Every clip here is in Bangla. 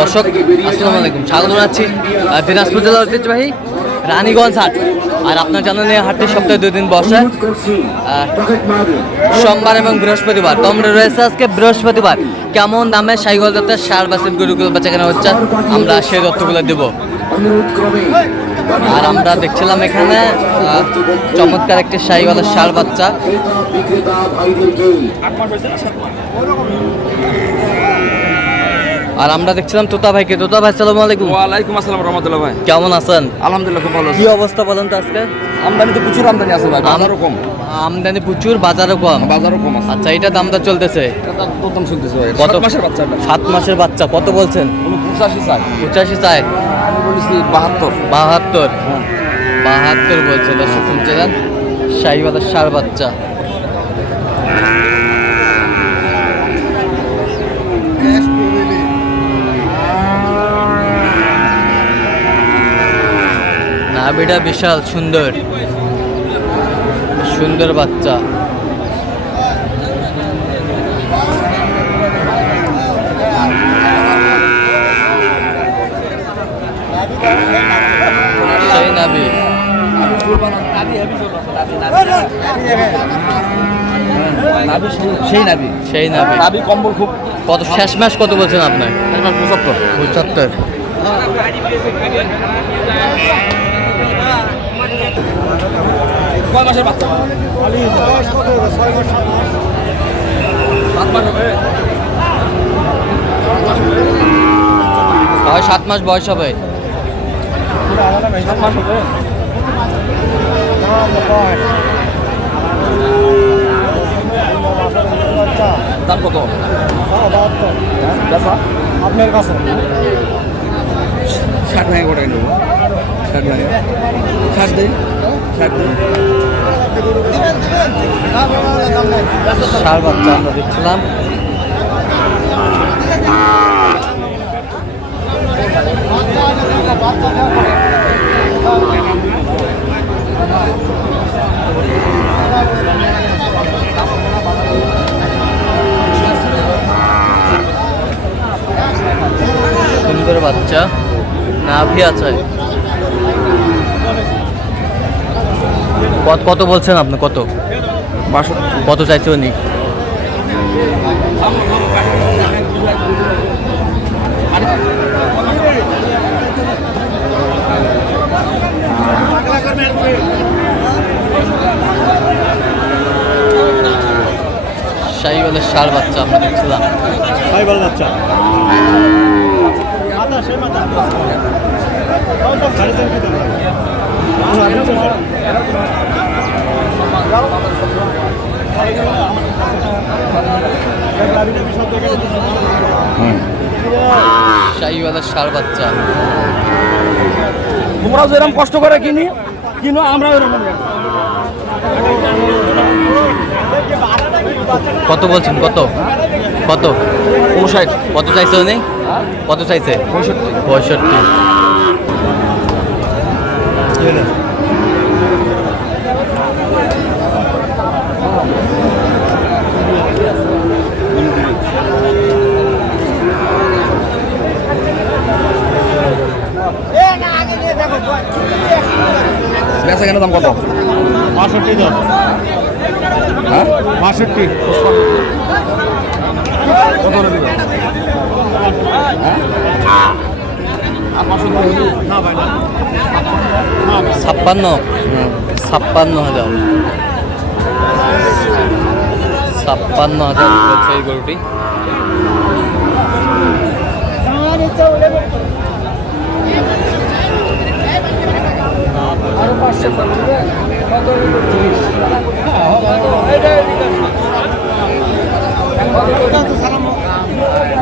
দর্শক আসসালামু আলাইকুম, স্বাগত জানাচ্ছি দিনাজপুর জেলার ঐতিহ্যবাহী রানীগঞ্জ হাট। আর আপনার জানেন এই হাটটি সপ্তাহে 2 দিন বসে, সোমবার এবং বৃহস্পতিবার। তো আমরা রয়েছে আজকে বৃহস্পতিবার। কেমন দামে সাইকেল জাতের সার বাসের গরুগুলো বেচা কেনা হচ্ছে আমরা সেই তথ্যগুলো দেবো। আর আমরা দেখছিলাম এখানে চমৎকার একটি শাহিওয়ালের ষাঁড় বাচ্চা। আর আমরা দেখছিলাম তোতা ভাইকে। তোতা ভাই আসসালামু আলাইকুম। ওয়ালাইকুম আসসালাম রাহমাতুল্লাহ। ভাই কেমন আছেন? আলহামদুলিল্লাহ খুব ভালো। কি অবস্থা বলেন তো আজকে? আমদানি তো প্রচুর আমদানি আছে ভাই, বাজারও কম। আমদানি প্রচুর, বাজারও কম। বাজারও কম আছে। আচ্ছা, এটা দামটা চলতেছে? এটা প্রথম চলতেছে ভাই। কত 7 মাসের বাচ্চা? 7 মাসের বাচ্চা। কত বলছেন? 85 চাই। 85 চাই। আমি বলেছি 72। 72 বলছে। দর্শক শুনছিলেন, শাহিওয়ালের ষাঁড় বাচ্চা। নাভিটা বিশাল সুন্দর, সুন্দর বাচ্চা। সেই নাভি, সেই নাভি কম্বল খুব। কত শেষ মাস কত বলছেন আপনার? 75। কয় মাসের বাচ্চা? 7 মাস বয়স হবে। 7 মাস হবে। দাম কত? আপনার কাছে 60 ভাঙে কোটায় নেব। 60 ভাঙে 60 দেই। 60 দেই। ষাঁড় বাচ্চা আমরা দেখছিলাম। সুন্দর বাচ্চা, নাভি আছে। কত বলছেন আপনি? কত 62। কত চাইছে উনি? শাহিওয়ালের ষাঁড় বাচ্চা আমরা দেখছিলাম। সাইবাল বাচ্চা শাহিওয়ালের ষাঁড় বাচ্চা। তোমরাও যেরকম কষ্ট করে কিনো আমরাও এরকম। কত বলছেন? কত 59। কত চাইছে উনি? কত চাইছে? 65। বেচা কেনার দাম কত? 65 দাম। হ্যাঁ 65। কত করে দিবেন? না ভাই না। 56,000। 56,000 বলছে এই গরুটি।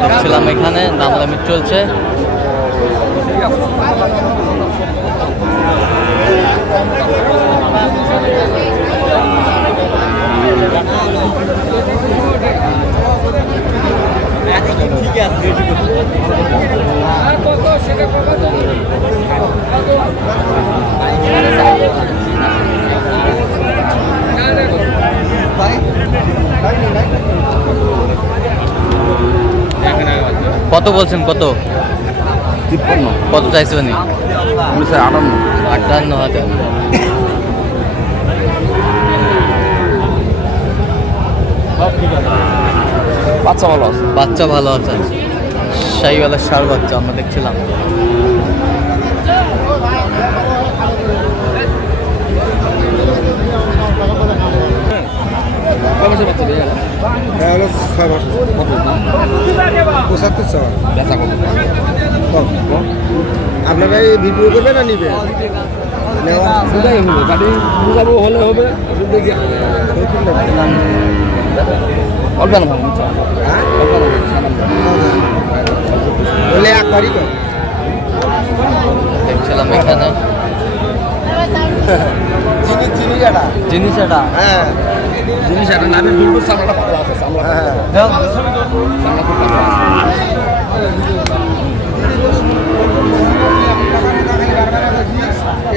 দেখছিলাম এখানে দামাদামি চলছে। ঠিক আছে। কত বলছেন কত? 53, কত চাইছে উনি? 58, 58,000। বাচ্চা ভালো আছে। বাচ্চা ভালো আছে, শাহিওয়ালের ষাঁড় বাচ্চা আমরা দেখছিলাম। কয় মাসের বাচ্চা ভাইয়া? হ্যাঁ হলো 6 মাস। কত দাম? 75 টাকা। বেচা কত? কম। আপনারা এই ভিডিও করবেন না নিবেন? নেওয়া দুটাই হলো, গাড়ি বুঝাবো হলে হবে। দেখি অল্প না ভালো বুঝছো? হ্যাঁ অল্প না সালাম দাও। বলে একবারই কম। দেখছিলাম এখানে জিনিস এটা। জিনিস এটা। হ্যাঁ জিনিস একটা নামের দুটো সামলাটা ভালো আছে, সামলা হ্যাঁ সামলা খুব ভালো আছে।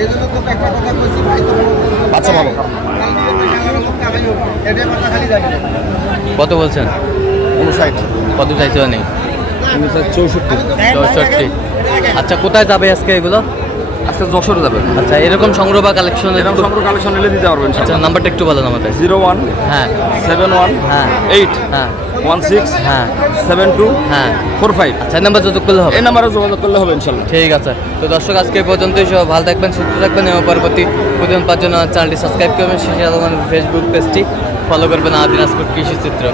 এই জন্য তো একটা কথা বলছি ভাই তো বাচ্চা ভালো। এটা কথা খালি জানি কত বলছেন? 59, কত চাইছে উনি? 64। 64। আচ্ছা, কোথায় যাবে আজকে এগুলো? আজকে যশোরে যাবেন। আচ্ছা, এরকম সংগ্রহ বা কালেকশন এরকম সম্পর্ক কালেকশন নিলে দিতে পারবেন। আচ্ছা, নাম্বারটা একটু বলেন আমাদের। 01 হ্যাঁ 71 হ্যাঁ 8 হ্যাঁ 16 হ্যাঁ 72 হ্যাঁ 45। আচ্ছা, এই নাম্বার যোগাযোগ করলে হবে। এই নাম্বারে যোগাযোগ করলে হবে ইনশাল্লাহ। ঠিক আছে, তো দর্শক আজকে এই পর্যন্তই। সব ভালো থাকবেন, সুস্থ থাকবেন এবং পরবর্তী প্রতিদিন পাওয়ার জন্য চ্যানেলটি সাবস্ক্রাইব করবেন, শেষে ফেসবুক পেজটি ফলো করবেন, দিনাজপুর কৃষি চিত্র।